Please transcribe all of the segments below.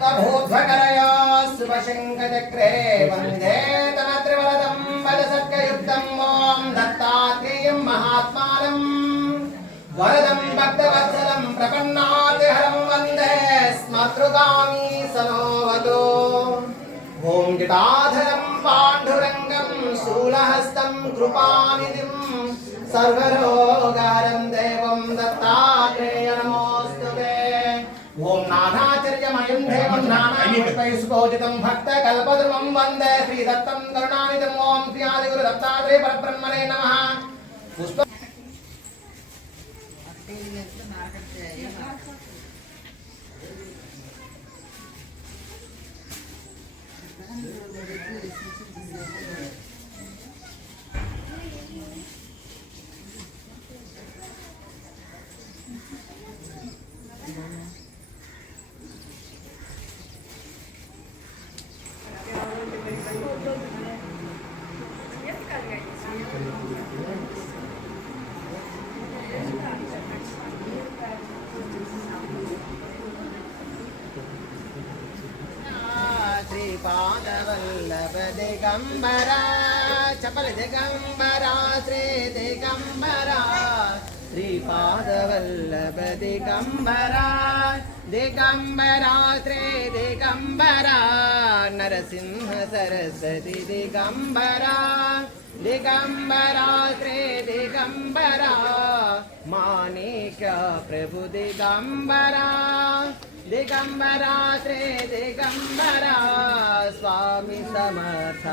रत्नभूध्वकरया शुभशङ्खचक्रे वन्दे तनत्रिवरदं बलसर्गयुक्तं ॐ दत्तात्रेयं महात्मानं वरदं भक्तवत्सलं प्रपन्नातिहरं वन्दे स्मतृगामी सनोवतो ॐ जटाधरं पाण्डुरङ्गं शूलहस्तं कृपानिधिं सर्वरोगहरं देवं दत्तात्रेय नमोऽस्तुते ओम नाथाचर्यमयं देवं नानापुष्पैः सुपूजितं भक्तकल्पद्रुमं वन्दे श्रीदत्तं करुणानिधिं ओम श्री आदिगुरु दत्तात्रेय परब्रह्मणे नमः। पुष्प श्रीपादवल्लभ दिगंबरा चपल दिगंबरा श्री दिगंबरा श्रीपादवल्लभ दिगंबरा दिगंबरा श्री दिगंबरा नरसिंह सरस्वती दिगंबरा दिगंबरा श्री दिगंबरा माणिक्य प्रभु दिगंबरा दिगंबरा श्री दिगंबरा स्वामी समर्थ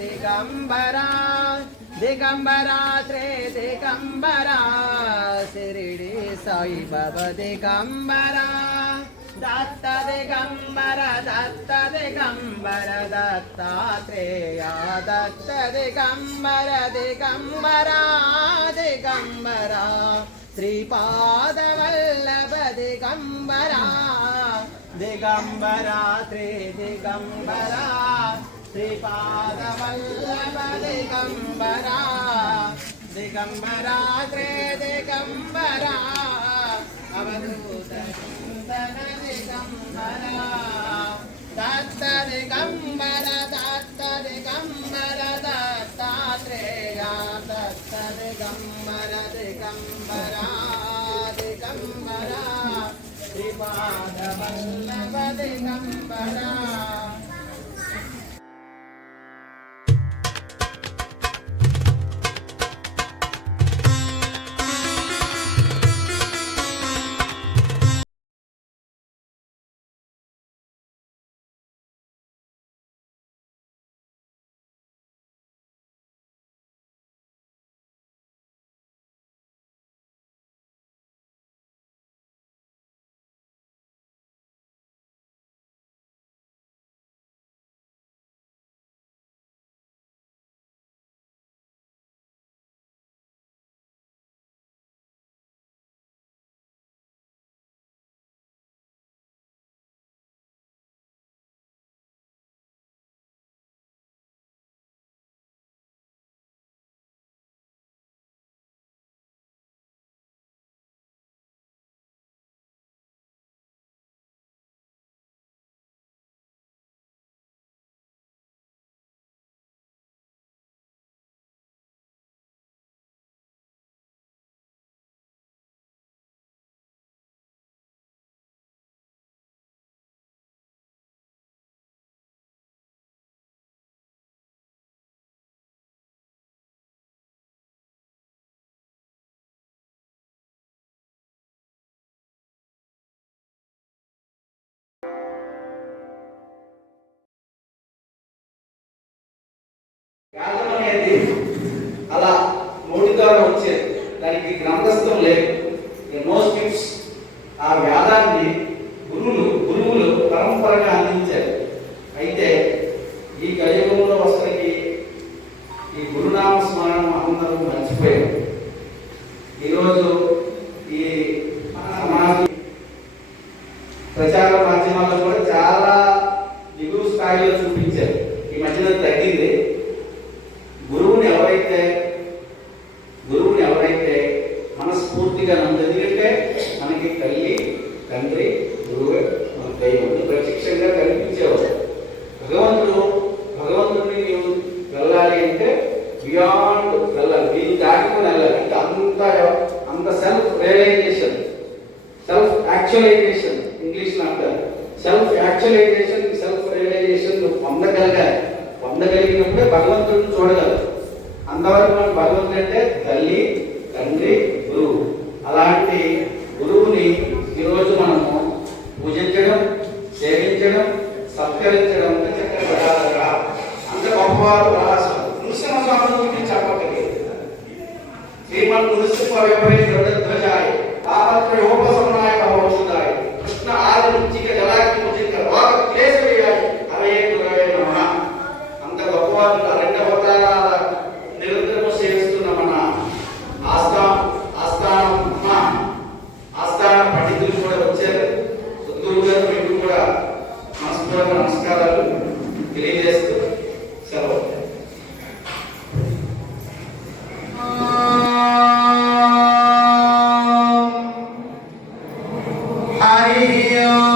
दिगंबरा दिगंबरा श्री दिगंबरा शिरडी साई बाबा दिगंबरा दत्त दिगंबरा दत्त दिगंबरा दत्तात्रेय दत्त दिगंबरा दिगंबरा दिगंबरा श्रीपादवल्लभ दिगंबरा दिगंबरा श्री दिगंबरा श्रीपादवल्लभ दिगंबरा दिगंबरा श्री दिगंबरा अवधूत चिंतन दिगंबरा दत्त दिगंबरा दत्त दिगंबरा दत्तात्रेय दत्त दिगंबरा दिगंबरा दिगंबरा श्रीपादवल्लभ दिगंबरा। వేదం అనేది అలా నోటి ద్వారా వచ్చేది, దానికి గ్రంథస్థం లేదు, నో స్క్రిప్ట్స్. ఆ వేదాన్ని గురువులు పరంపరగా అందించారు. అయితే ఈ కలియుగంలో అసలుకి ఈ గురునామ స్మరణ అందరూ మర్చిపోయారు. ఈరోజు ఈ సమాజ ప్రచార మాధ్యమాల్లో కూడా చాలా దిగువ స్థాయిలో చూపించారు. ఈ మధ్యన తగ్గింది. గురువుని ఎవరైతే మనస్ఫూర్తిగా నమ్ముతుంది, ఎందుకంటే మనకి తల్లి తండ్రి గురువు మన దైవం ప్రత్యక్షంగా విశ్వవ్యాపరి ధ్వజాయ తాపత్రయోపశమనాయ భవౌషధాయ కృష్ణ ఆది ముచ్చిక జలాకి ముచిక రోగ క్లేశవేయాయ హరయే గురవే నమః. అంత గొప్పవారు రెండు అవతారాల నిరంతరము సేవిస్తున్న మన ఆస్థాన పండితులు కూడా వచ్చారు. సద్గురు గారు మీకు కూడా మనస్ఫూర్తిగా నమస్కారాలు తెలియజేస్తూ సెలవు. హరి ఓం.